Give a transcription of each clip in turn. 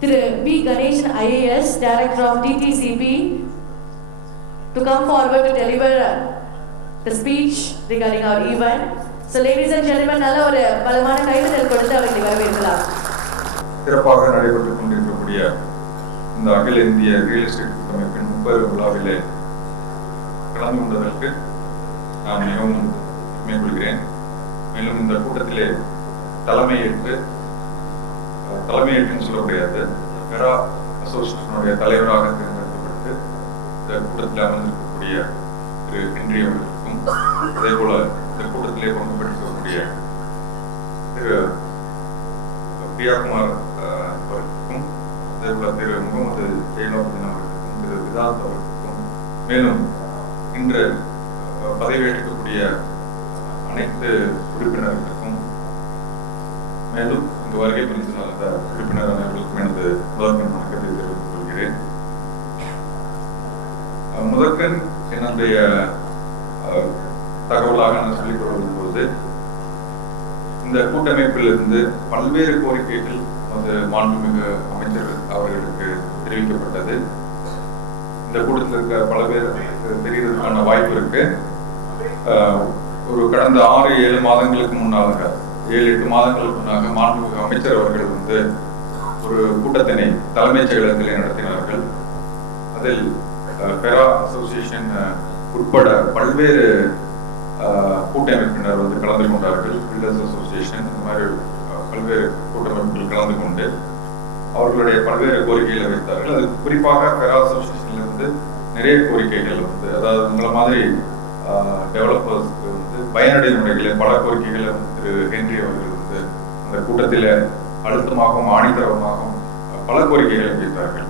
Thiru P Ganesan IAS director of DTCP to come forward to deliver the speech regarding our event. So ladies and gentlemen, நல்ல ஒரு பலமான கைதட்டல் கொடுத்து அவர்களை வரவேற்கலாம் சிறப்பாக நடைபெற்றுக் கொண்டிருக்கக்கூடிய இந்த அகில இந்திய ரியல் எஸ்டேட் கூட்டமைப்பின் முப்பது விழாவிலே கலந்து கொண்டதற்கு நான் மிகவும் மேற்கொள்கிறேன் மேலும் இந்த கூட்டத்திலே தலைமையேற்று தலைமை தலைமையேற்றுன்னு சொல்ல முடியாது பெரா அசோசியேஷனுடைய தலைவராக தேர்ந்தெடுக்கப்பட்டு இந்த கூட்டத்தில் அமர்ந்திருக்கக்கூடிய திரு ஹென்றி அவர்களுக்கும் அதே போல இந்த கூட்டத்திலே பங்கு பெற்றிருக்கக்கூடிய திரு பிரியாகுமார் அவர்களுக்கும் அதே போல திரு முகமது ஜெயலோபதின் அவர்களுக்கும் திரு விதாத் அவர்களுக்கும் மேலும் இன்று பதவியேற்கக்கூடிய அனைத்து உறுப்பினர்களுக்கும் மேலும் இந்த வருகை புரிந்து உறுப்பினர் அனைவருக்கும் எனது முதற்கண் வணக்கத்தை தெரிவித்துக் கொள்கிறேன். முதற்கண் என்னுடைய தகவலாக நான் சொல்லிக் கொள்ளும் போது இந்த கூட்டமைப்பிலிருந்து பல்வேறு கோரிக்கைகள் நமது மாண்புமிகு அமைச்சர் அவர்களுக்கு தெரிவிக்கப்பட்டது. இந்த கூட்டத்தில் இருக்க பல பேர் தெரிகிறதுக்கான வாய்ப்பு இருக்கு. ஆஹ் ஒரு கடந்த ஆறு ஏழு மாதங்களுக்கு முன்னாக ஏழு எட்டு மாதங்களுக்கு முன்னாக மாண்புமிகு அமைச்சர் அவர்கள் வந்து ஒரு கூட்டத்தினை தலைமைச் செயலகத்திலே நடத்தினார்கள். அதில் பெரா அசோசியேஷன் உட்பட பல்வேறு கூட்டமைப்பினர் வந்து கலந்து கொண்டார்கள். பில்டர்ஸ் அசோசியேஷன் இந்த மாதிரி பல்வேறு கூட்டமைப்புகள் கலந்து கொண்டு அவர்களுடைய பல்வேறு கோரிக்கைகளை வைத்தார்கள். அது குறிப்பாக பெரா அசோசியேஷன்ல இருந்து நிறைய கோரிக்கைகள் வந்து அதாவது உங்களை மாதிரி டெவலப்பர்ஸ்க்கு வந்து பயனடை முறைகளை பல கோரிக்கைகளை வந்து திரு ஹென்றி அவர்கள் வந்து அந்த கூட்டத்தில் அழுத்தமாகவும் ஆணித்தரமாகவும் பல கோரிக்கைகளை வைத்தார்கள்.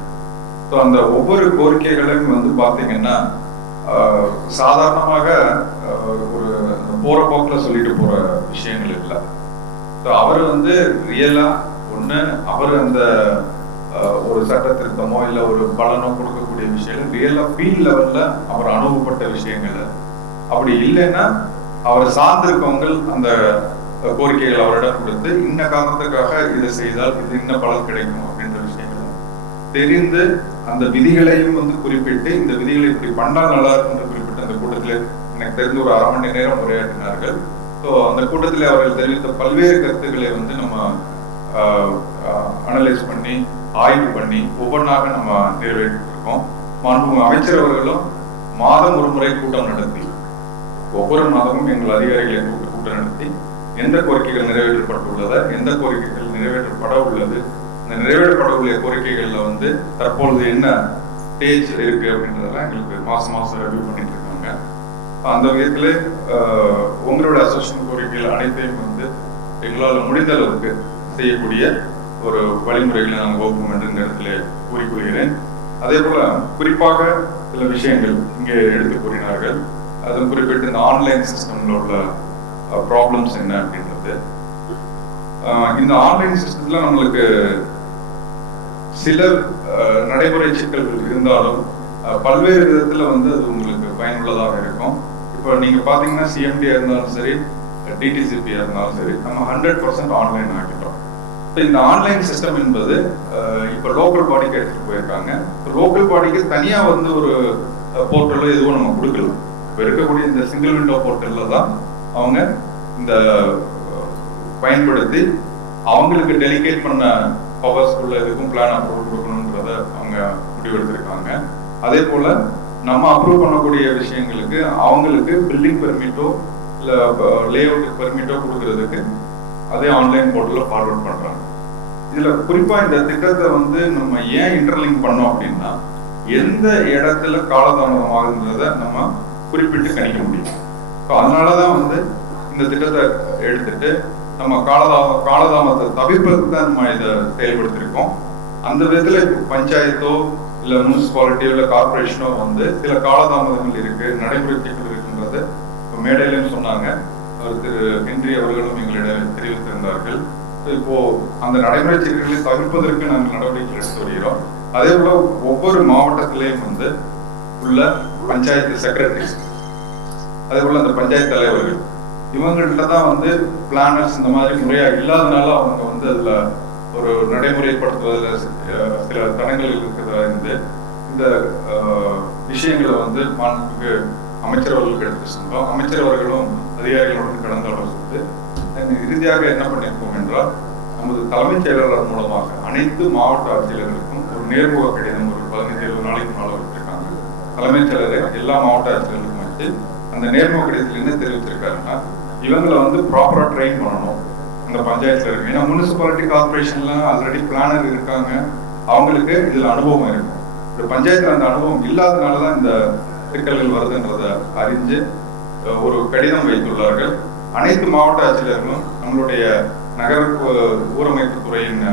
ஸோ அந்த ஒவ்வொரு கோரிக்கைகளையும் வந்து பார்த்தீங்கன்னா சாதாரணமாக ஒரு போகிற போக்கில் சொல்லிட்டு போகிற விஷயங்கள் இல்லை. ஸோ அவர் வந்து ரியலாக ஒன்று அவர் அந்த ஒரு சட்ட திருத்தமோ இல்லை ஒரு பலனோ கொடுக்கக்கூடிய விஷயங்கள் ரியலாக ஃபீல் லெவலில் அவர் அனுபவப்பட்ட விஷயங்கள். அப்படி இல்லைன்னா அவர் சார்ந்திருக்கவங்க அந்த கோரிக்கைகள் அவரிடம் கொடுத்து இன்ன காரணத்துக்காக இதை செய்தால் இது இன்ன பலன் கிடைக்கும் அப்படின்ற விஷயங்கள் தெரிந்து அந்த விதிகளையும் வந்து குறிப்பிட்டு இந்த விதிகளை இப்படி பண்ணால் நல்லா இருக்கும் குறிப்பிட்டு அந்த கூட்டத்தில் எனக்கு தெரிந்து ஒரு அரை மணி நேரம் உரையாற்றினார்கள். ஸோ அந்த கூட்டத்தில் அவர்கள் தெரிவித்த பல்வேறு கருத்துக்களை வந்து நம்ம அனலைஸ் பண்ணி ஆய்வு பண்ணி ஒவ்வொன்றாக நம்ம நிறைவேற்றிருக்கோம். மாண்பு அமைச்சர் அவர்களும் மாதம் ஒரு முறை கூட்டம் நடத்தி ஒவ்வொரு மாதமும் எங்கள் அதிகாரிகளை கூட்டம் நடத்தி எந்த கோரிக்கைகள் நிறைவேற்றப்பட்டுள்ளதா? எந்த கோரிக்கைகள் நிறைவேற்றப்பட உள்ளது? இந்த நிறைவேற்றப்பட உள்ள கோரிக்கைகள்ல வந்து தற்பொழுது என்ன ஸ்டேஜ் இருக்கு அப்படின்றதெல்லாம் எங்களுக்கு மாசம் மாசம் ரிவ்யூ பண்ணிட்டு இருக்காங்க. அந்த விதத்துல ஆஹ், உங்களோட அசோசியேஷன் கோரிக்கைகள் அனைத்தையும் வந்து எங்களால் முடிந்த அளவுக்கு செய்யக்கூடிய ஒரு வழிமுறைகளை நாங்கள் வகுப்போம் என்று இந்த இடத்துல கூறிக்கொள்கிறேன். அதே போல குறிப்பாக சில விஷயங்கள் இங்கே எடுத்து கூறினார்கள். அதுவும் குறிப்பிட்டு இந்த ஆன்லைன் சிஸ்டம்ல உள்ள ப்ராப்ளம்ஸ் என்ன அப்படின்றது. ஆஹ் இந்த ஆன்லைன் சிஸ்டத்துல நம்மளுக்கு சில ஆஹ், நடைமுறை சிக்கல்கள் இருந்தாலும் பல்வேறு விதத்துல வந்து அது உங்களுக்கு பயனுள்ளதாக இருக்கும். இப்போ நீங்க பாத்தீங்கன்னா சிஎம்டியா இருந்தாலும் சரி டிடிசிபியா இருந்தாலும் சரி நம்ம ஹண்ட்ரட் பர்சன்ட் ஆன்லைன் ஆகிட்டோம் இப்போ இந்த ஆன்லைன் சிஸ்டம் என்பது ஆஹ், இப்போ லோக்கல் பாடிக்கு எடுத்துட்டு போயிருக்காங்க. லோக்கல் பாடிக்கு தனியா வந்து ஒரு போர்ட்டலோ எதுவும் நம்ம கொடுக்கலாம் இப்போ இருக்கக்கூடிய இந்த சிங்கிள் விண்டோ போர்ட்டல்ல தான் அவங்க இந்த பயன்படுத்தி அவங்களுக்கு டெலிகேட் பண்ண பவர்ஸ்குள்ள இதுக்கும் பிளான் அப்ரூவல் கொடுக்கணுன்றத அவங்க முடிவெடுத்திருக்காங்க. அதே போல நம்ம அப்ரூவ் பண்ணக்கூடிய விஷயங்களுக்கு அவங்களுக்கு பில்டிங் பெர்மிட்டோ இல்லை லே அவுட் பெர்மிட்டோ கொடுக்கறதுக்கு அதே ஆன்லைன் போர்ட்டலில் ஃபார்வர்ட் பண்ணுறாங்க இதில் குறிப்பாக இந்த திட்டத்தை வந்து நம்ம ஏன் இன்டர்லிங்க் பண்ணோம் அப்படின்னா எந்த இடத்துல காலதாமதம் ஆகுன்றதை நம்ம குறிப்பிட்டு கணிக்க முடியும். ஸோ அதனாலதான் வந்து இந்த திட்டத்தை எடுத்துட்டு நம்ம காலதாம காலதாமத்தை தவிர்ப்பதற்கு தான் நம்ம இதை செயல்படுத்தியிருக்கோம் அந்த விதத்துல இப்போ பஞ்சாயத்தோ இல்ல முனிசிபாலிட்டியோ இல்ல கார்பரேஷனோ வந்து சில காலதாமதங்கள் இருக்கு நடைமுறை சிக்கல் இருக்குன்றது இப்போ மேடையிலும் சொன்னாங்க. அவர் திரு ஹென்றி அவர்களும் எங்களிடம் தெரிவித்திருந்தார்கள். இப்போ அந்த நடைமுறை சிக்கல்களை தவிர்ப்பதற்கு நாங்கள் நடவடிக்கை எடுத்து வருகிறோம். அதே போல ஒவ்வொரு மாவட்டத்திலையும் வந்து உள்ள பஞ்சாயத்து செக்ரட்டரிஸ் அதே போல அந்த பஞ்சாயத்து தலைவர்கள். இவங்கள்ட்ட தான் வந்து பிளானர்ஸ் இந்த மாதிரி முறையாக இல்லாதனால அவங்க வந்து அதில் ஒரு நடைமுறைப்படுத்துவதில் சில தடங்கள் இருக்கிறதா இருந்து இந்த விஷயங்களை வந்து மாண்புக்கு அமைச்சர் அவர்களுக்கு எடுத்து சொன்னோம் அமைச்சர் அவர்களும் அதிகாரிகளுடன் கலந்து ஆலோசித்து இறுதியாக என்ன பண்ணியிருக்கோம் என்றால் நமது தலைமைச் செயலாளர் மூலமாக அனைத்து மாவட்ட ஆட்சியர்களுக்கும் ஒரு நேர்முக கடிதம் ஒரு பதினைந்து இருபது நாளைக்கு முன்னால் விட்டுருக்காங்க தலைமைச் செயலரை எல்லா மாவட்ட ஆட்சியர்களுக்கும் வச்சு அந்த நேர்முக கடிதத்தில் என்ன தெரிவித்திருக்காருன்னா இவங்களை வந்து ப்ராப்பரா ட்ரெயின் பண்ணணும். அந்த பஞ்சாயத்துல இருக்கு. ஏன்னா முனிசிபாலிட்டி கார்பரேஷன்ல ஆல்ரெடி பிளானர் இருக்காங்க. அவங்களுக்கு இதுல அனுபவம் இருக்கும் இந்த பஞ்சாயத்துல அந்த அனுபவம் இல்லாதனால தான் இந்த சிக்கல்கள் வருதுன்றத அறிஞ்சு ஒரு கடிதம் வைத்துள்ளார்கள். அனைத்து மாவட்ட ஆட்சியர்களும் நம்மளுடைய நகர ஊரமைப்பு துறையின்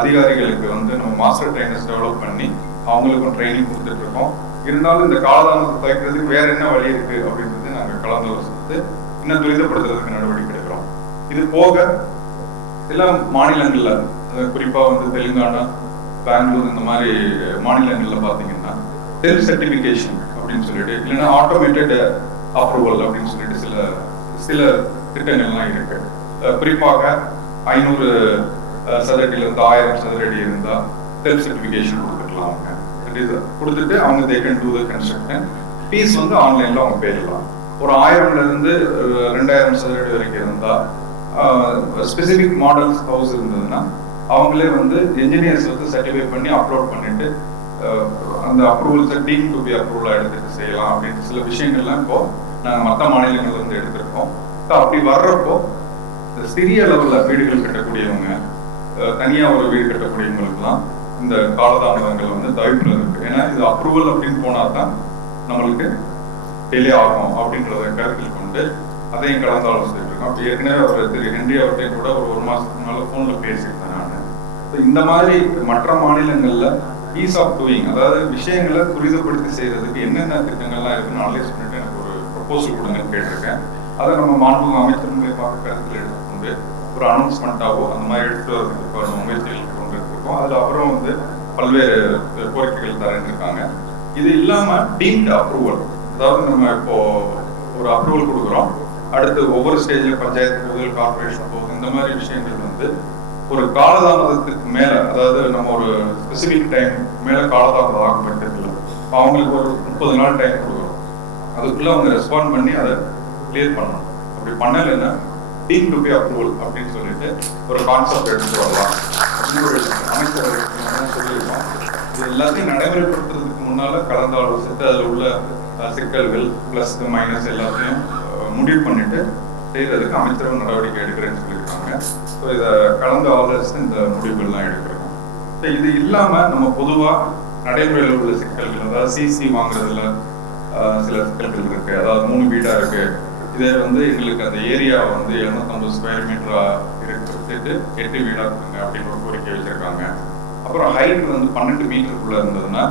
அதிகாரிகளுக்கு வந்து நம்ம மாஸ்டர் ட்ரைனர்ஸ் டெவலப் பண்ணி அவங்களுக்கும் ட்ரைனிங் கொடுத்துட்டு இருக்கோம். இருந்தாலும் இந்த காலதாமத்தை தவிர்க்கிறதுக்கு வேற என்ன வழி இருக்கு அப்படின்னு நாங்க கலந்து இன்னும் துரிதப்படுத்துறதுக்கு நடவடிக்கை எடுக்கிறோம் இது போக சில மாநிலங்கள்ல குறிப்பா வந்து தெலுங்கானா பெங்களூர் இந்த மாதிரி மாநிலங்கள்ல பாத்தீங்கன்னா செல்ஃப் சர்டிபிகேஷன் அப்படின்னு சொல்லிட்டு இல்லைன்னா ஆட்டோமேட்டட் அப்ரூவல் அப்படின்னு சொல்லிட்டு சில சில திட்டங்கள்லாம் இருக்கு. குறிப்பாக ஐநூறு சதுரடியில இருந்து ஆயிரம் சதுரடி இருந்தா செல்ஃப் சர்டிபிகேஷன் கொடுத்துக்கலாம். அவங்க கொடுத்துட்டு அவங்க they can do the construction fees வந்து ஆன்லைன்ல அவங்க பேரலாம் ஒரு ஆயிரம்ல இருந்து ரெண்டாயிரம் சதுரடி வரைக்கும் இருந்தா ஸ்பெசிபிக் மாடல்ஸ் ஹவுஸ் இருந்ததுன்னா அவங்களே வந்து என்ஜினியர்ஸ் வந்து சர்டிஃபை பண்ணி அப்லோட் பண்ணிட்டு அந்த அப்ரூவல்ஸை டீம் டு பி அப்ரூவல் எடுத்துட்டு செய்யலாம் அப்படின்ட்டு சில விஷயங்கள்லாம் இப்போ நாங்கள் மற்ற மாநிலங்கள்ல இருந்து எடுத்திருக்கோம். ஸோ அப்படி வர்றப்போ சிறிய அளவில் வீடுகள் கட்டக்கூடியவங்க தனியாக ஒரு வீடு கட்டக்கூடியவங்களுக்குலாம் இந்த காலதாமதங்கள் வந்து தவிர்க்கிறது இருக்கு. ஏன்னா இது அப்ரூவல் அப்படின்னு போனால் தான் நம்மளுக்கு டிலே ஆகும் அப்படின்றத கருத்தில் கொண்டு அதையும் கலந்து ஆலோசிச்சுட்டு இருக்கோம். இப்போ ஏற்கனவே அவர் திரு ஹென்றி அவர்கிட்ட கூட ஒரு ஒரு மாசத்துக்கு முன்னால போன்ல பேசியிருந்தேன் நான். இந்த மாதிரி மற்ற மாநிலங்கள்ல ஈஸ் ஆஃப் டூயிங் அதாவது விஷயங்களை துரிதப்படுத்தி செய்யறதுக்கு என்னென்ன திட்டங்கள்லாம் இருக்குன்னு அனலைஸ் பண்ணிட்டு எனக்கு ஒரு ப்ரப்போசல் கொடுங்கன்னு கேட்டிருக்கேன். அதை நம்ம மாண்பு அமைச்சர் மூலியமாக கருத்தில் எடுத்துக்கொண்டு ஒரு அனௌன்ஸ்மெண்ட்டாகவோ அந்த மாதிரி எடுத்துட்டு வரதுக்கு இப்போ நம்ம முயற்சிகள் கொண்டு இருக்கோம் அதில் அப்புறம் வந்து பல்வேறு கோரிக்கைகள் தரேன்னு இருக்காங்க. இது இல்லாமல் டீம்டு அப்ரூவல் அதாவது நம்ம இப்போ ஒரு அப்ரூவல் கொடுக்குறோம். அடுத்து ஒவ்வொரு ஸ்டேஜ்ல பஞ்சாயத்து போகுது கார்பரேஷன் போகுது இந்த மாதிரி விஷயங்கள் வந்து ஒரு காலதாமதத்துக்கு மேல அதாவது நம்ம ஒரு ஸ்பெசிபிக் டைம் மேல காலதாமதம் ஆகும் பட்சத்தில் அவங்களுக்கு ஒரு முப்பது நாள் டைம் கொடுக்குறோம். அதுக்குள்ள அவங்க ரெஸ்பாண்ட் பண்ணி அதை கிளியர் பண்ணணும். அப்படி பண்ணலைன்னா டீம் டு பி அப்ரூவல் அப்படின்னு சொல்லிட்டு ஒரு கான்செப்ட் எடுத்து வரலாம். ஒரு அமைச்சர் சொல்லியிருக்கோம். இது எல்லாத்தையும் நடைமுறைப்படுத்துறதுக்கு முன்னால கலந்து ஆலோசித்து அதில் உள்ள சிக்கல்கள் பிளஸ் மைனஸ் எல்லாத்தையும் முடிவு பண்ணிட்டு செய்யறதுக்கு அமைச்சரவை நடவடிக்கை எடுக்கிறேன்னு சொல்லியிருக்காங்க. ஸோ இதை கலந்து ஆலோசித்து இந்த முடிவுகள்லாம் எடுக்கிறோம். ஸோ இது இல்லாம நம்ம பொதுவா நடைமுறையில் உள்ள சிக்கல்கள் அதாவது சிசி வாங்குறதுல சில சிக்கல்கள் இருக்கு. அதாவது மூணு வீடா இருக்கு. இதே வந்து எங்களுக்கு அந்த ஏரியா வந்து 750 ஸ்கொயர் மீட்டரா இருக்கிறது எட்டு வீடா இருக்குங்க அப்படின்னு ஒரு கோரிக்கை வச்சிருக்காங்க. அப்புறம் ஹைட் வந்து பன்னெண்டு மீட்டருக்குள்ள இருந்ததுன்னா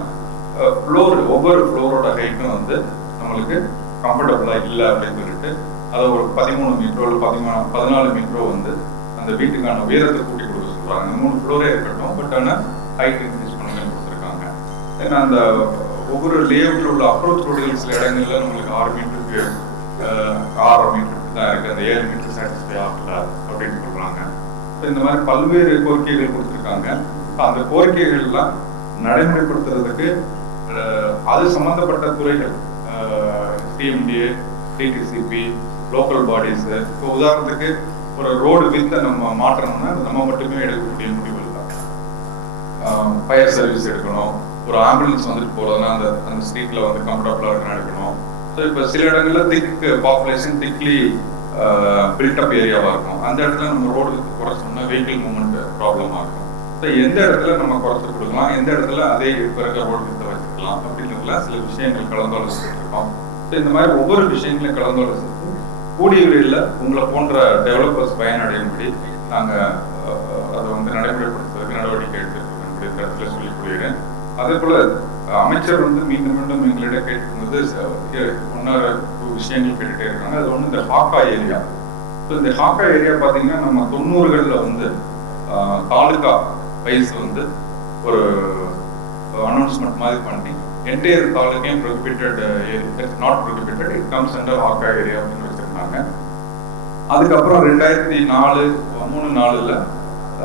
ஃப்ளோர் ஒவ்வொரு ஃப்ளோரோட ஹைட்டும் வந்து நம்மளுக்கு கம்ஃபர்டபுளாக இல்லை அப்படின்னு சொல்லிட்டு அதை ஒரு பதிமூணு மீட்டரோ இல்லை பதிமூணு பதினாலு மீட்டரோ வந்து அந்த வீட்டுக்கான உயரத்தை கூட்டி கொடுக்க சொல்கிறாங்க மூணு ஃப்ளோரே இருக்கட்டும் பட் ஆனால் ஹைட் இன்க்ரீஸ் பண்ணுங்க கொடுத்துருக்காங்க. ஏன்னா அந்த ஒவ்வொரு லேஅவுட்டில் உள்ள அப்ரோச் ரோடுகள் சில இடங்கள்ல நம்மளுக்கு ஆறு மீட்டருக்கு அஹ், ஆறரை மீட்டருக்கு தான் இருக்குது அந்த ஏழு மீட்டர் சாட்டிஸ்ஃபை ஆகல அப்படின்னு சொல்கிறாங்க இந்த மாதிரி பல்வேறு கோரிக்கைகள் கொடுத்துருக்காங்க. அந்த கோரிக்கைகள்லாம் நடைமுறைப்படுத்துறதுக்கு அது சம்பந்தப்பட்ட துறைகள். டிஎம்டிஏ டிடிசிபி லோக்கல் பாடிஸ் இப்போ உதாரணத்துக்கு ஒரு ரோடு வித்தை நம்ம மாற்றணும்னா நம்ம மட்டுமே எடுக்கக்கூடிய முடிவுகள் தான். ஃபயர் சர்வீஸ் எடுக்கணும். ஒரு ஆம்புலன்ஸ் வந்துட்டு போறதுன்னா அந்த அந்த ஸ்ட்ரீட்ல வந்து கம்ஃபர்டபுளா இருக்கணும் எடுக்கணும். ஸோ இப்போ சில இடங்கள்ல திக் பாப்புலேஷன் திக்லி பில்டப் ஏரியாவா இருக்கும். அந்த இடத்துல நம்ம ரோடு குறைச்சோம்னா வெஹிக்கிள் மூவ்மெண்ட் ப்ராப்ளமா இருக்கும். ஸோ எந்த இடத்துல நம்ம குறைச்சு கொடுக்கலாம்? எந்த இடத்துல அதே இப்போ இருக்க ரோடு வித்தை வச்சுக்கலாம் சில விஷயங்கள் கலந்தாலோசிச்சிருக்கோம் இருக்கோம் ஸோ இந்த மாதிரி ஒவ்வொரு விஷயங்களையும் கலந்தாலோசித்து கூடிய விரைவில் உங்களை போன்ற டெவலப்பர்ஸ் பயனடையும்படி நாங்கள் அதை வந்து நடைமுறைப்படுத்துவதற்கு நடவடிக்கை எடுத்திருக்கோம் என்னுடைய கருத்தில் சொல்லிக் கொள்கிறேன். அதே போல அமைச்சர் வந்து மீண்டும் மீண்டும் எங்களிடம் கேட்கும்போது ஒன்னார விஷயங்கள் கேட்டுட்டே இருக்காங்க. அது ஒன்று இந்த ஹாக்கா ஏரியா ஸோ இந்த ஹாக்கா ஏரியா பார்த்தீங்கன்னா நம்ம தொண்ணூறுகளில் வந்து தாலுகா வைஸ் வந்து ஒரு Uh, அனௌன்ஸ்மெண்ட் மாதிரி பண்ணி entire தாலுக்கையும் prohibited not prohibited it comes under HACA area அப்படின்னு வச்சிருந்தாங்க. அதுக்கப்புறம் ரெண்டாயிரத்தி நாலு மூணு நாலுல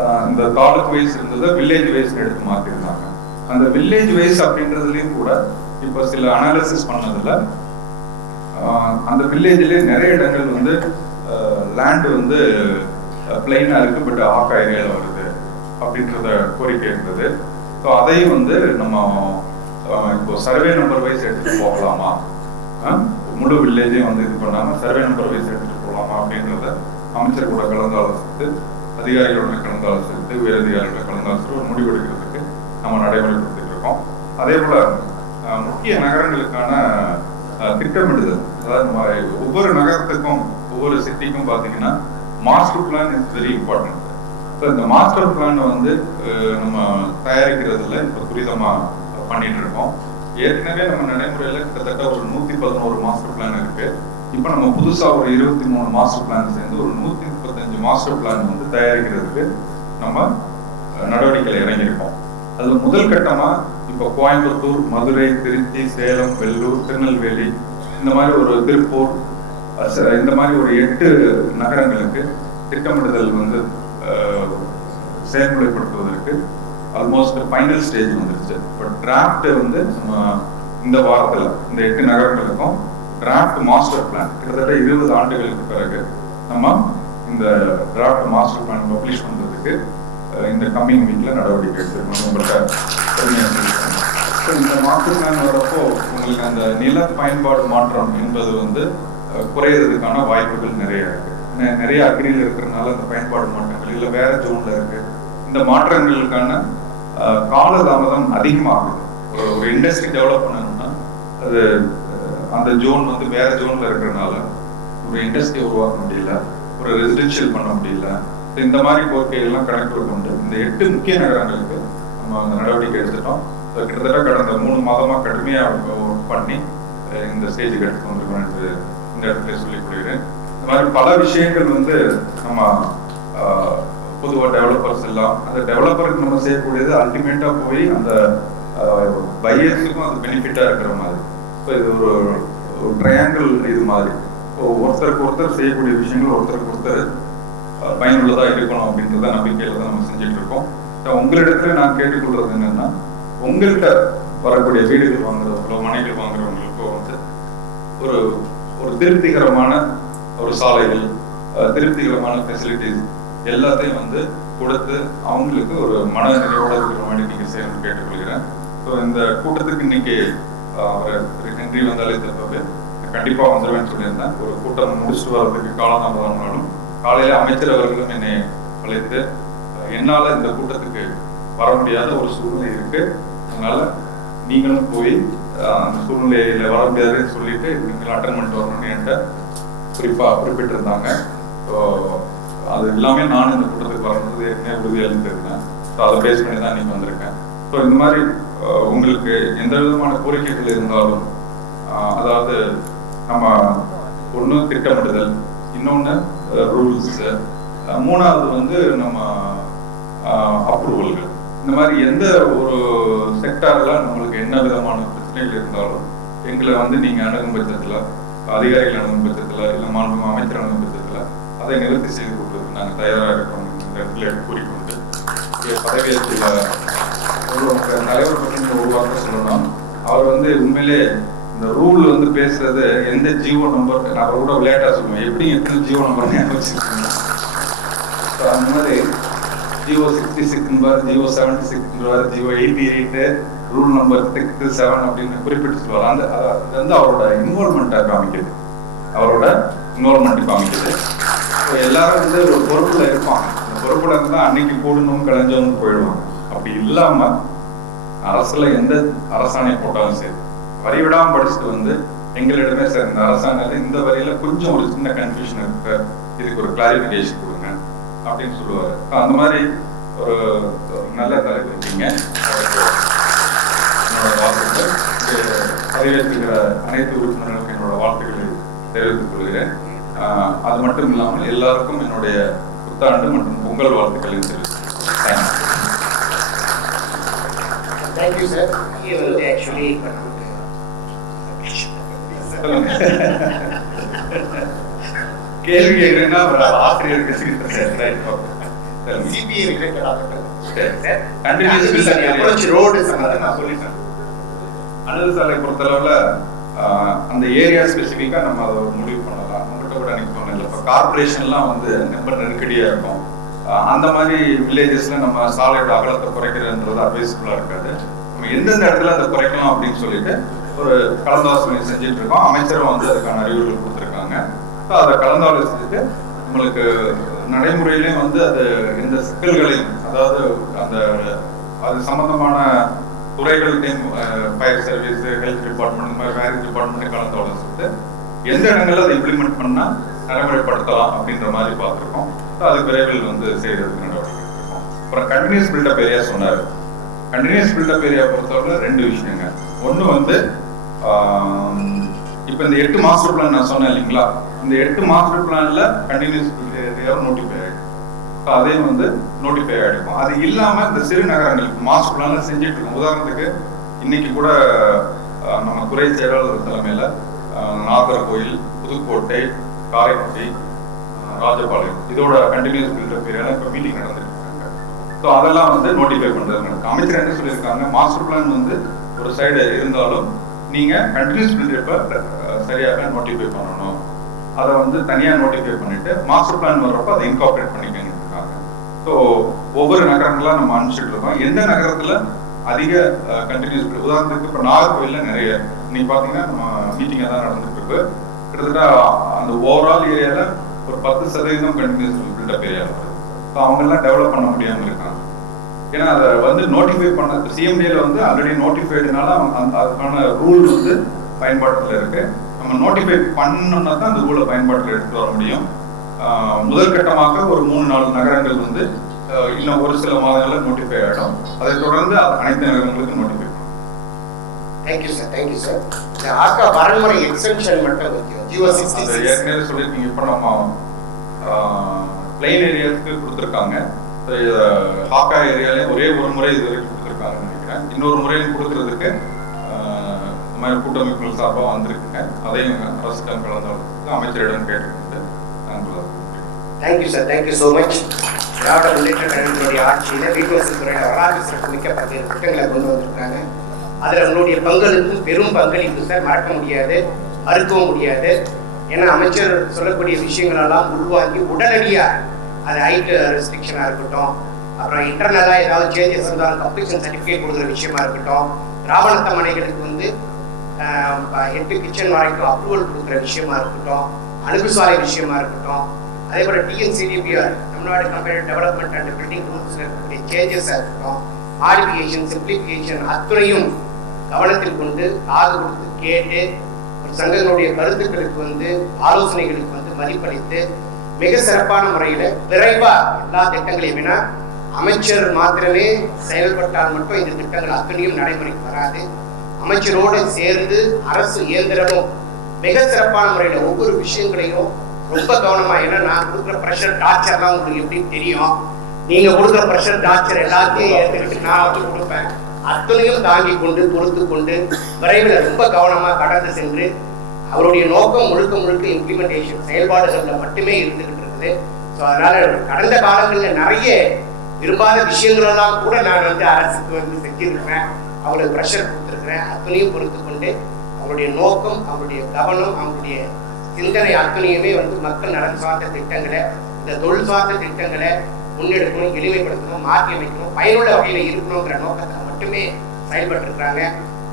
uh, இந்த தாலுக் வைஸ் இருந்ததை வில்லேஜ் வைஸ் எடுத்து மாற்றிருந்தாங்க அந்த வில்லேஜ் வைஸ் அப்படின்றதுலயும் கூட இப்போ சில அனாலிசிஸ் பண்ணதுல uh, அந்த வில்லேஜ்லயே நிறைய இடங்கள் வந்து லேண்டு வந்து பிளெயினாக இருக்கு பட் ஆக்கா ஏரியாவில் வருது அப்படின்றத கோரிக்கை இருந்தது. ஸோ அதையும் வந்து நம்ம இப்போ சர்வே நம்பர் வைஸ் எடுத்துட்டு போகலாமா? ஆஹ் முழு வில்லேஜையும் வந்து இது பண்ணாம சர்வே நம்பர் வைஸ் எடுத்துட்டு போகலாமா அப்படின்றத அமைச்சர் கூட கலந்து ஆலோசித்து அதிகாரிகளோட கலந்து ஆலோசித்து உயர் அதிகாரிகளோட கலந்து ஆலோசித்து ஒரு முடிவெடுக்கிறதுக்கு நம்ம நடைமுறைப்படுத்திட்டு இருக்கோம். அதே போல முக்கிய நகரங்களுக்கான திட்டமிடுதல். அதாவது நம்ம ஒவ்வொரு நகரத்துக்கும் ஒவ்வொரு சிட்டிக்கும் பார்த்தீங்கன்னா master plan is very important இப்போ இந்த மாஸ்டர் பிளான் வந்து நம்ம தயாரிக்கிறதுல இப்போ துரிதமாக பண்ணிட்டு இருக்கோம் ஏற்கனவே நம்ம நடைமுறையில் கிட்டத்தட்ட ஒரு நூற்றி பதினோரு மாஸ்டர் பிளான் இருக்கு. இப்போ நம்ம புதுசாக ஒரு இருபத்தி மூணு மாஸ்டர் பிளான் சேர்ந்து ஒரு நூற்றி முப்பத்தஞ்சு மாஸ்டர் பிளான் வந்து தயாரிக்கிறதுக்கு நம்ம நடவடிக்கைகள் நடவடிக்கையில் இறங்கியிருக்கோம். அதுல முதல் கட்டமா இப்போ கோயம்புத்தூர் மதுரை திருச்சி சேலம் வெள்ளூர் திருநெல்வேலி இந்த மாதிரி ஒரு திருப்பூர் இந்த மாதிரி ஒரு எட்டு நகரங்களுக்கு திட்டமிடுதல் வந்து செயல்முறைப்படுத்துவதற்கு ஆல்மோஸ்ட் ஃபைனல் ஸ்டேஜ் வந்துருச்சு. பட் டிராஃப்ட் வந்து நம்ம இந்த வாரத்தில் இந்த எட்டு நகரங்களுக்கும் டிராஃப்ட் மாஸ்டர் பிளான் கிட்டத்தட்ட இருபது ஆண்டுகளுக்கு பிறகு நம்ம இந்த டிராஃப்ட் மாஸ்டர் பிளான் பப்ளிஷ் பண்ணுறதுக்கு இந்த கம்மிங் வீக்கில் நடவடிக்கை எடுத்துக்கணும் உங்கள்கிட்ட ஸோ இந்த மாஸ்டர் பிளான் வரப்போ உங்களுக்கு அந்த நில பயன்பாடு மாற்றம் என்பது வந்து குறையிறதுக்கான வாய்ப்புகள் நிறைய இருக்கு. நிறைய அக்ரியில் இருக்கிறதுனால அந்த பயன்பாடு மாற்றம் இல்லை வேற ஜோன்ல இருக்கு. இந்த மாற்றங்களுக்கான கால காலதாமதம் அதிகமாகுது. ஒரு இண்டஸ்ட்ரி டெவலப் பண்ணணும்னா அது அந்த ஜோன் வந்து வேற ஜோன்ல இருக்கிறதுனால ஒரு இண்டஸ்ட்ரி உருவாக்க முடியல ஒரு ரெசிடென்ஷியல் பண்ண முடியல. இந்த மாதிரி கோரிக்கைகள்லாம் கணக்கில் கொண்டு இந்த எட்டு முக்கிய நகரங்களுக்கு நம்ம அந்த நடவடிக்கை எடுத்துட்டோம். கிட்டத்தட்ட கடந்த மூணு மாதமா கடுமையாக ஒர்க் பண்ணி இந்த ஸ்டேஜுக்கு எடுத்து வந்திருக்கோம் என்று இந்த இடத்துல சொல்லிக் கொள்கிறேன். இந்த மாதிரி பல விஷயங்கள் வந்து நம்ம பொதுவாக டெவலப்பர்ஸ் எல்லாம். அந்த டெவலப்பருக்கு நம்ம செய்யக்கூடியது அல்டிமேட்டா போய் அந்த பையர்ஸுக்கும் அது பெனிஃபிட்டா இருக்கிற மாதிரி. இப்போ இது ஒரு ட்ரையாங்கிள் இது மாதிரி. இப்போ ஒருத்தருக்கு ஒருத்தர் செய்யக்கூடிய விஷயங்கள் ஒருத்தருக்கு ஒருத்தர் பயனுள்ளதாக பயனுள்ளதா இருக்கணும் அப்படின்றத நம்பிக்கையில தான் நம்ம செஞ்சுட்டு இருக்கோம். உங்களிடத்துல நான் கேட்டுக்கொள்றது என்னன்னா உங்கள்கிட்ட வரக்கூடிய வீடுகள் வாங்குறவங்களோ மனைகள் வாங்குறவங்களுக்கோ வந்து ஒரு ஒரு திருப்திகரமான ஒரு சாலைகள் திருப்திகரமான ஃபெசிலிட்டிஸ் எல்லாத்தையும் வந்து கொடுத்து அவங்களுக்கு ஒரு மன நிறைவோட இருக்கிற மாதிரி நீங்க செய்யணும்னு கேட்டுக்கொள்கிறேன். ஸோ இந்த கூட்டத்துக்கு இன்னைக்கு அஹ், அவர் ஹென்றி வந்தாலே தப்பவே கண்டிப்பா வந்துருவேன்னு சொல்லியிருந்தேன். ஒரு கூட்டம் முடிச்சுட்டு வர்றதுக்கு காலதாமதம்னாலும் காலையில அமைச்சர் அவர்களும் என்னை அழைத்து என்னால இந்த கூட்டத்துக்கு வர முடியாத ஒரு சூழ்நிலை இருக்கு. அதனால நீங்களும் போய் அந்த சூழ்நிலையில வர முடியாதுன்னு சொல்லிட்டு நீங்களும் அட்டன் பண்ணிட்டு வரணும்னு என்கிட்ட குறிப்பா குறிப்பிட்டிருந்தாங்க. ஸோ அது எல்லாமே நான் இந்த கூட்டத்துக்கு வரணுன்றது ஏற்கனவே உறுதி அளித்திருந்தேன் ஸோ அதை பேஸ் பண்ணி தான் இன்னைக்கு வந்திருக்கேன். ஸோ இந்த மாதிரி உங்களுக்கு எந்த விதமான கோரிக்கைகள் இருந்தாலும் அதாவது நம்ம ஒன்று திட்டமிடுதல் இன்னொன்று ரூல்ஸ் மூணாவது வந்து நம்ம அப்ரூவல்கள் இந்த மாதிரி எந்த ஒரு செக்டார்ல நம்மளுக்கு என்ன விதமான பிரச்சனைகள் இருந்தாலும் எங்களை வந்து நீங்க அணுகும் பட்சத்தில் அதிகாரிகள் அணுகும் பட்சத்தில் இல்ல மாண்பு அமைச்சர் அணுகும் பட்சத்தில் அதை நிவர்த்தி செய்து கொடுக்குறதுக்கு நாங்க தயாரா இந்த இடத்துல கூறிக்கொண்டு இங்கே ஒரு தலைவர் பற்றி நீங்க ஒரு வார்த்தை சொல்லணும். அவர் வந்து உண்மையிலே இந்த ரூல் வந்து பேசுறது எந்த ஜியோ நம்பர் நான் அவர் கூட விளையாட்டா சொல்லுவேன். எப்படி எத்தனை ஜியோ நம்பர் ஞாபகம் வச்சிருக்கீங்க அந்த மாதிரி GO sixty six GO seventy six GO eighty eight rule number six seven அப்படின்னு குறிப்பிட்டு சொல்லுவார். அந்த அது வந்து அவரோட இன்வால்மெண்ட்டை காமிக்குது அவரோட இன்வால்மெண்ட் காமிக்குது எல்லாரும் வந்து ஒரு பொறுப்புல இருப்பாங்க. அந்த பொறுப்புல இருந்தா அன்னைக்கு கூடணும் கலைஞ்சவங்க போயிடுவாங்க. அப்படி இல்லாம அரசுல எந்த அரசாணை போட்டாலும் சரி வரி விடாம படிச்சுட்டு வந்து எங்களிடமே சார் இந்த அரசாணையில இந்த வரியில கொஞ்சம் ஒரு சின்ன கன்ஃபியூஷன் இருக்கு. இதுக்கு ஒரு கிளாரிபிகேஷன் கொடுங்க அப்படின்னு சொல்லுவாரு. அந்த மாதிரி ஒரு நல்ல தலைவர் இருக்கீங்க. என்னோட வாழ்த்துக்கள். இங்கே அனைத்து உறுப்பினர்களுக்கு என்னோட வாழ்த்துக்களை தெரிவித்துக் கொள்கிறேன். அது மட்டும் இல்லாமல் எல்லாருக்கும் என்னுடைய புத்தாண்டு மற்றும் பொங்கல் வாழ்த்துக்களை தெரிவித்துக் thank you Thank you, sir. He will actually கேள்வி கேட்குறேன்னா ஆசிரியருக்கு சிபிஐ ரிலேட்டட் ஆகட்டும் அணுகு சாலை பொறுத்தளவுல அந்த ஏரியா ஸ்பெசிஃபிக்கா நம்ம அதை முடிவு பண்ணலாம் உங்கள்கிட்ட கூட அன்னைக்கு சொன்னேன் இப்போ கார்பரேஷன்லாம் வந்து ரொம்ப நெருக்கடியாக இருக்கும். அந்த மாதிரி வில்லேஜஸ்ல நம்ம சாலையோட அகலத்தை குறைக்கிறதுன்றது அட்வைசபிளா இருக்காது. நம்ம எந்தெந்த இடத்துல அதை குறைக்கலாம் அப்படின்னு சொல்லிட்டு ஒரு கலந்தாலோசனை செஞ்சுட்டு இருக்கோம். அமைச்சரும் வந்து அதுக்கான அறிவுரைகள் கொடுத்துருக்காங்க. ஸோ அதை கலந்தாலோசிச்சுட்டு உங்களுக்கு நடைமுறையிலையும் வந்து அது எந்த சிக்கல்களையும் அதாவது அந்த அது சம்பந்தமான துறைகள்டையும் ஃபயர் சர்வீஸ் ஹெல்த் டிபார்ட்மெண்ட் இந்த மாதிரி வேறு டிபார்ட்மெண்ட்டையும் கலந்து ஆலோசித்து எந்த இடங்கள்ல அதை இம்ப்ளிமெண்ட் பண்ணால் நடைமுறைப்படுத்தலாம் அப்படின்ற மாதிரி பார்த்துருக்கோம். அது விரைவில் வந்து செய்யறதுக்கு நடவடிக்கை எடுத்திருக்கோம் அப்புறம் கண்டினியூஸ் பில்டப் ஏரியா சொன்னார். கண்டினியூஸ் பில்டப் ஏரியா பொறுத்தவரை ரெண்டு விஷயங்க. ஒன்று வந்து இப்போ இந்த எட்டு மாஸ்டர் பிளான் நான் சொன்னேன் இல்லைங்களா? இந்த எட்டு மாஸ்டர் பிளான்ல கண்டினியூஸ் ஏரியா நோட்டிஃபை ஆகிடும் அதே அதையும் வந்து நோட்டிஃபை ஆகிடும் அது இல்லாமல் இந்த சிறு நகரங்களுக்கு மாஸ்டர் பிளான்ல செஞ்சுட்டு இருக்கோம். உதாரணத்துக்கு இன்னைக்கு கூட நம்ம துறை செயலாளர் தலைமையில் நாகர்கோயில் புதுக்கோட்டை காரைக்குடி ராஜபாளையம். இதோட கண்டினியூஸ் பில்டப் ஏரியால இப்போ மீட்டிங் நடந்துருக்காங்க ஸோ அதெல்லாம் வந்து நோட்டிஃபை பண்றது அமைச்சர் என்ன சொல்லியிருக்காங்க மாஸ்டர் பிளான் வந்து ஒரு சைடு இருந்தாலும் நீங்க கண்டினியூஸ் பில்டப்பை சரியாக நோட்டிஃபை பண்ணணும். அதை வந்து தனியா நோட்டிஃபை பண்ணிட்டு மாஸ்டர் பிளான் வர்றப்ப அதை இன்கார்பரேட் பண்ணிக்கங்க இருக்காங்க ஸோ ஒவ்வொரு நகரங்களாக நம்ம அனுப்பிச்சுட்டு இருக்கோம். எந்த நகரத்துல அதிக கண்டினியூஸ் உதாரணத்துக்கு இப்போ நாகர்கோயில்ல நிறைய இன்னைக்கு பார்த்தீங்கன்னா நம்ம மீட்டிங்காக தான் நடந்துட்டு இருக்கு. கிட்டத்தட்ட அந்த ஓவரால் ஏரியால ஒரு பத்து சதவீதம் கண்டினியூஸ் பில்டப் ஏரியா ஸோ அவங்கெல்லாம் டெவலப் பண்ண முடியாம இருக்காங்க. ஏன்னா அதை வந்து நோட்டிஃபை பண்ண சிஎம்டியில் வந்து ஆல்ரெடி நோட்டிஃபைடுனால அந்த அதுக்கான ரூல் வந்து பயன்பாட்டில் இருக்கு. நம்ம நோட்டிஃபை பண்ணோம்னா தான் அந்த ரூலை பயன்பாட்டில் எடுத்துட்டு வர முடியும். ஆஹ் முதல் கட்டமாக ஒரு மூணு நாலு நகரங்கள் வந்து இன்னும் ஒரு சில மாதங்களில் நோட்டிஃபை ஆகிடும் அதை தொடர்ந்து அனைத்து நகரங்களுக்கும் நோட்டிஃபை பண்ணும் தேங்க்யூ சார் தேங்க்யூ சார் இந்த ஆக்கா வரன்முறை எக்ஸ்டென்ஷன் மட்டும் ஜியோ சிக்ஸ்டி ஏற்கனவே சொல்லியிருக்கீங்க. இப்போ நம்ம பிளைன் ஏரியாவுக்கு கொடுத்துருக்காங்க. ஹாக்கா ஏரியாலே ஒரே ஒரு முறை இது வரைக்கும் கொடுத்துருக்காங்கன்னு நினைக்கிறேன். இன்னொரு முறையும் கொடுக்கறதுக்கு இந்த மாதிரி கூட்டமைப்புகள் சார்பாக வந்திருக்குங்க. அதையும் அரசிடம் கலந்து அமைச்சரிடம் நாங்கள் thank you sir thank you so much Dravida Munnetra கழகத்தினுடைய ஆட்சியில் வரலாற்று பல்வேறு திட்டங்களை கொண்டு வந்திருக்காங்க. அதில் உங்களுடைய பங்களிப்பு பெரும் பங்களிப்பு சார் மறக்க முடியாது மறுக்கவும் முடியாது. ஏன்னா அமைச்சர் சொல்லக்கூடிய விஷயங்களெல்லாம் உள்வாங்கி உடனடியாக அது ஹைட் ரெஸ்ட்ரிக்ஷனாக இருக்கட்டும் அப்புறம் இன்டர்னலாக ஏதாவது சேஞ்சஸ் இருந்தாலும் கம்ப்ளீஷன் சர்டிஃபிகேட் கொடுக்குற விஷயமா இருக்கட்டும் ராவணத்த மனைகளுக்கு வந்து எட்டு கிச்சன் வரைக்கும் அப்ரூவல் கொடுக்குற விஷயமா இருக்கட்டும் அணுகுசாலை விஷயமா இருக்கட்டும் அதே போல TNCDBR Tamil Nadu company development and building ரூல்ஸ்ல இருக்கக்கூடிய சேஞ்சஸாக இருக்கட்டும் மாடிஃபிகேஷன் சிம்பிளிஃபிகேஷன் அத்துறையும் கவனத்தில் கொண்டு காது கொடுத்து கேட்டு ஒரு சங்கங்களுடைய கருத்துக்களுக்கு வந்து ஆலோசனைகளுக்கு வந்து மதிப்பளித்து மிக சிறப்பான முறையில் விரைவா எல்லா திட்டங்களையும் அமைச்சர் மாத்திரமே செயல்பட்டால் மட்டும் இந்த திட்டங்கள் அத்தனையும் நடைமுறைக்கு வராது. அமைச்சரோடு சேர்ந்து அரசு இயந்திரமும் மிக சிறப்பான முறையில் ஒவ்வொரு விஷயங்களையும் ரொம்ப கவனமாக ஏன்னா நான் கொடுக்குற ப்ரெஷர் டார்ச்சர்லாம் உங்களுக்கு எப்படி தெரியும்? நீங்கள் கொடுக்குற ப்ரெஷர் டார்ச்சர் எல்லாத்தையும் ஏற்றுக்கிட்டு நான் வந்து கொடுப்பேன். அத்தனையும் தாங்கி கொண்டு பொறுத்து கொண்டு விரைவில் ரொம்ப கவனமாக கடந்து சென்று அவருடைய நோக்கம் முழுக்க முழுக்க இம்ப்ளிமெண்டேஷன் செயல்பாடுகளில் மட்டுமே இருந்துகிட்டு இருக்குது. ஸோ அதனால கடந்த காலங்களில் நிறைய விரும்பாத விஷயங்களெல்லாம் கூட நான் வந்து அரசுக்கு வந்து செஞ்சிருக்கிறேன். அவங்களுக்கு ப்ரெஷர் கொடுத்துருக்குறேன். அத்தனையும் பொறுத்து கொண்டு அவருடைய நோக்கம் அவருடைய கவனம் அவருடைய சிந்தனை அத்தனையுமே வந்து மக்கள் நலன் சார்ந்த திட்டங்களை இந்த தொழில் சார்ந்த திட்டங்களை முன்னெடுக்கணும் எளிமைப்படுத்தணும் மாற்றி அமைக்கணும் பயனுள்ள வகையில் இருக்கணுங்கிற நோக்கத்தை மட்டுமே செயல்பட்டு இருக்கிறாங்க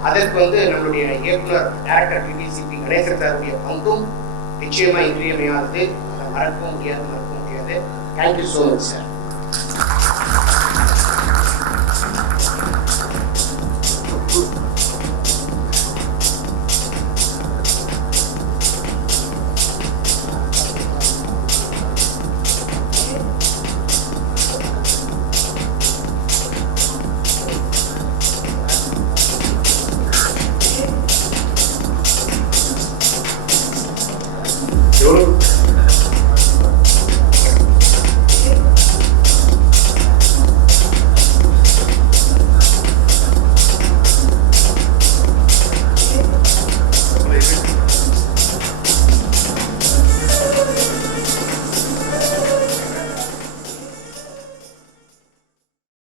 அதற்கு வந்து நம்மளுடைய இயக்குனர் டைரக்டர் பிபிசிபி கணேசர் சாருடைய பங்கும் நிச்சயமா இன்றியமையாது அதை மறக்கவும் முடியாது மறக்க முடியாது. Thank you so much sir